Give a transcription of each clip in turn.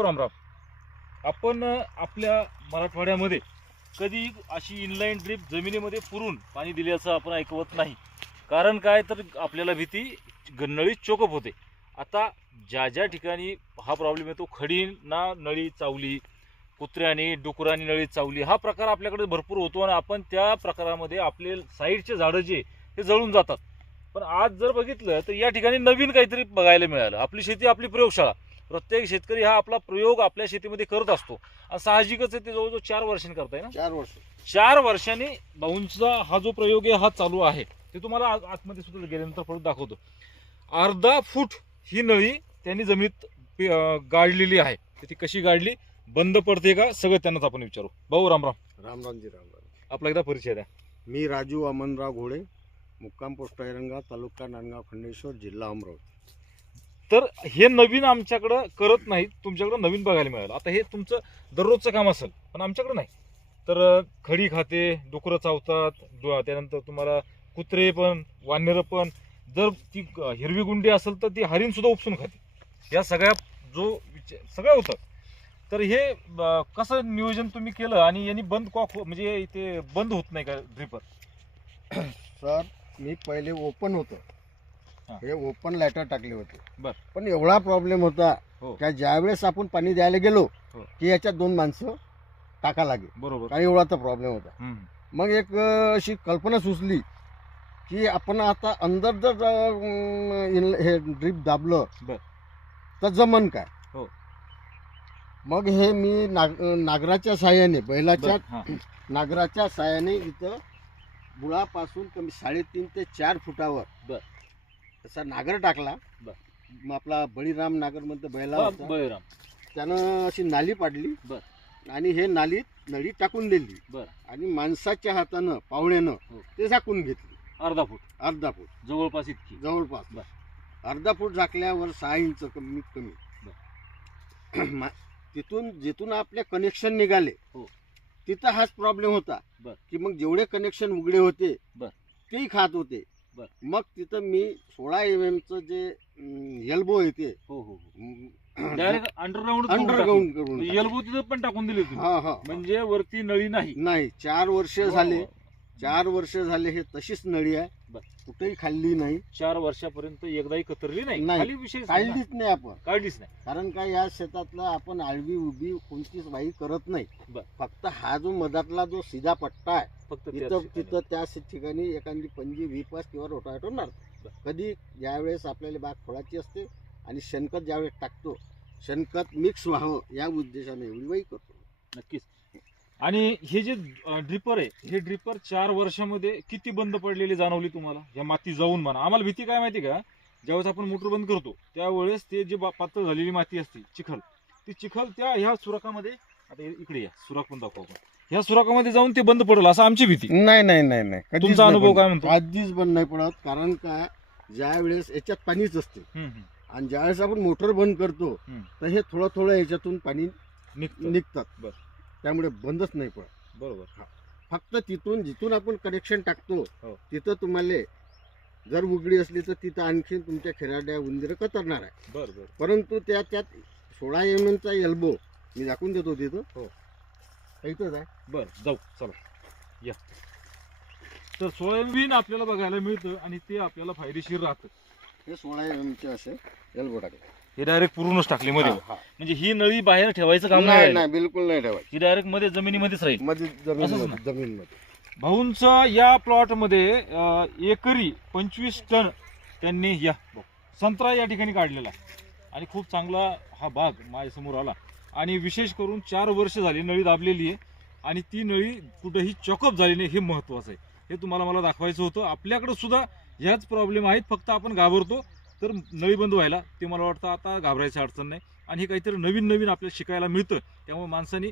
हो भाऊ रामराम आपण आपल्या मराठवाड्यामध्ये कधी अशी इनलाईन ड्रीप जमिनीमध्ये पुरून पाणी दिल्याचं आपण ऐकवत नाही. कारण काय? तर आपल्याला भीती ग- नळी चोकअप होते. आता ज्या ज्या ठिकाणी हा प्रॉब्लेम येतो खडींना नळी चावली कुत्र्याने डुकराने नळी चावली हा प्रकार आपल्याकडे भरपूर होतो आणि आपण त्या प्रकारामध्ये आपले साईडचे झाडं जे हे जळून जातात. पण आज जर बघितलं तर या ठिकाणी नवीन काहीतरी बघायला मिळालं. आपली शेती आपली प्रयोगशाळा. प्रत्येक शेतकरी हा आपला प्रयोग आपल्या शेतीमध्ये करत असतो. आणि साहजिकच आहे ते जवळजवळ चार वर्षांनी करताय ना? चार वर्ष. चार वर्षांनी भाऊंचा हा जो प्रयोग आहे हा चालू आहे. ते तुम्हाला आज- आतमध्ये सुद्धा गेल्यानंतर परत दाखवतो. अर्धा फूट ही नळी त्यांनी जमिनीत पे- अं, गाडलेली आहे. तर ती कशी गाडली? बंद पडते का? सगळं त्यांनाच आपण विचारू. भाऊ रामराम रामरामजी रामराम आपला एकदा परिचय द्या. मी राजू अमनराव घोडे मुक्काम पोस्ट ऐरंगा तालुका नांदगाव खंडेश्वर जिल्हा अमरावती. तर हे नवीन आमच्याकडं करत नाहीत. तुमच्याकडं नवीन बघायला मिळालं. आता हे तुमचं दररोजचं काम असेल पण आमच्याकडं नाही. तर खडी खाते डुकरं चावतात त्यानंतर तुम्हाला कुत्रे पण वानरं पण जर ती हिरवी गुंडी असेल तर ती हरिणसुद्धा उपसून खाते. या सगळ्या जो विचार सगळं होतं तर हे कसं नियोजन तुम्ही केलं आणि यांनी बंद कॉक म्हणजे ते बंद होत नाही का ड्रिपर सर मी पहिले ओपन होतं. हा. हे ओपन लॅटर टाकले होते. पण एवढा प्रॉब्लेम होता हो. का ज्यावेळेस आपण पाणी द्यायला गेलो हो. की याच्यात दोन माणसं टाका लागेल बरोबर काही एवढा तर प्रॉब्लेम होता. मग एक अशी कल्पना सुचली की आपण आता अंदर जर हे ड्रीप दाबलं. तर जमन काय हो. मग हे मी नाग नागराच्या साह्याने बैलाच्या हां. नागराच्या साह्याने इथं बुळापासून कमी साडेतीन ते चार फुटावर. तसा नागर टाकला बर. मग आपला बळीराम नागर म्हणतो बैला होता. बळीराम त्यानं अशी नाली पाडली बर. आणि हे नालीत नळी टाकून दिली बर आणि माणसाच्या हातानं पावण्यानं हो. ते झाकून घेतली अर्धा फूट अर्धा फूट जवळपास इतकी जवळपास बर. अर्धा फूट झाकल्यावर सहा इंच कमीत कमी मा- तिथून जिथून आपले कनेक्शन निघाले हो. तिथं हाच प्रॉब्लेम होता बर. की मग जेवढे कनेक्शन उघडे होते बर. तेही खात होते. मग तिथं मी सोळा एम एमचं जे एल्बो येते हो हो डायरेक्ट अंडरग्राऊंड अंडरग्राऊंड करून. एल्बो तिथं पण टाकून दिली हा हा. म्हणजे वरती नळी नाही. नाही चार वर्ष झाले. चार वर्ष झाले हे तशीच नळी आहे. कुठेही खाल्ली नाही चार वर्षापर्यंत एकदाही कतरली नाही नाही. खाली विषय. काढलीच नाही आपण काढलीच नाही कारण काय या शेतातला आपण आळवी उभी कोणतीच वाई करत नाही बर. फक्त हा जो मधातला जो सिधा पट्टा आहे फक्त त्याच तिथं ठिकाणी. तिथं त्या ठिकाणी एखादी पंजी विपास किंवा रोटावेटर मारतो बर. कधी ज्यावेळेस आपल्याला बाग खोळाची असते आणि शेणखत ज्यावेळेस टाकतो शेणखत मिक्स व्हावं या उद्देशाने एवढी वाई करतो नक्कीच आणि हे जे ड्रिपर आहे हे ड्रिपर चार वर्षामध्ये किती बंद पडलेली जाणवली तुम्हाला या माती जाऊन म्हणा आम्हाला भीती काय माहिती का ज्यावेळेस आपण मोटर बंद करतो त्यावेळेस ते जे पातळ झालेली माती असते चिखल ती चिखल त्या ह्या सुराखामध्ये आता इकडे या सुराख पण दाखवा आपण ह्या सुराखामध्ये जाऊन ते बंद पडेल असं आमची भीती नाही नाही नाही नाही तुमचा अनुभव. काय म्हणतो? कधीच बंद नाही पडत कारण काय ज्या वेळेस याच्यात पाणीच असते. आणि ज्यावेळेस आपण मोटर बंद करतो. तर हे थोडं थोडं याच्यातून पाणी निघतं. निघतात बर. त्यामुळे बंदच नाही पडत. बरोबर. फक्त तिथून जिथून आपण कनेक्शन टाकतो हो. तिथं तुम्हाला जर उघडी असली तर तिथं आणखी तुमच्या खेळाड्या उंदीर कतरणार आहे बरं बरं. परंतु त्या त्यात सोळा एम एमचा एल्बो मी दाखवून देतो तिथं. हो. इथंच आहे. बरं जाऊ चला. या. तर सोयाबीन आपल्याला बघायला मिळतं आणि ते आपल्याला फायदेशीर राहतं. हे सोळा एम एमचे असे एल्बो टाकले हे डायरेक्ट पुरूनच टाकले मध्ये. हा, हा. म्हणजे ही नळी बाहेर ठेवायचं काम नाही नाही नाही बिलकुल नाही ठेवायची. ही डायरेक्टमध्ये जमिनीमध्येच राहील. मध्ये जमीन असंच मध्ये जमीन मध्ये. भाऊंचं या प्लॉटमध्ये अं, एकरी पंचवीस टन त्यांनी या संत्रा या ठिकाणी काढलेला आहे. आणि खूप चांगला हा बाग माझ्यासमोर आला. आणि विशेष करून चार वर्ष झाली नळी दाबलेली आहे. आणि ती नळी कुठेही चॉकअप झाली नाही हे महत्वाचं आहे. हे तुम्हाला मला दाखवायचं होतं. आपल्याकडे सुद्धा ह्याच प्रॉब्लेम आहेत. फक्त आपण घाबरतो. तर नळी बंद व्हायला ते मला वाटतं आता घाबरायची अडचण नाही. आणि हे काहीतरी नवीन नवीन आपल्याला शिकायला मिळतं. त्यामुळे माणसांनी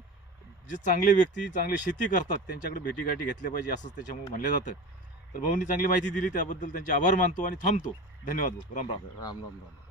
जे चांगले व्यक्ती चांगले शेती करतात त्यांच्याकडे भेटीगाठी घेतल्या पाहिजे असंच त्याच्यामुळे म्हणलं जातं. तर भाऊंनी चांगली माहिती दिली त्याबद्दल त्यांचे आभार मानतो आणि थांबतो. धन्यवाद भाऊ. राम. राम राम राम राम.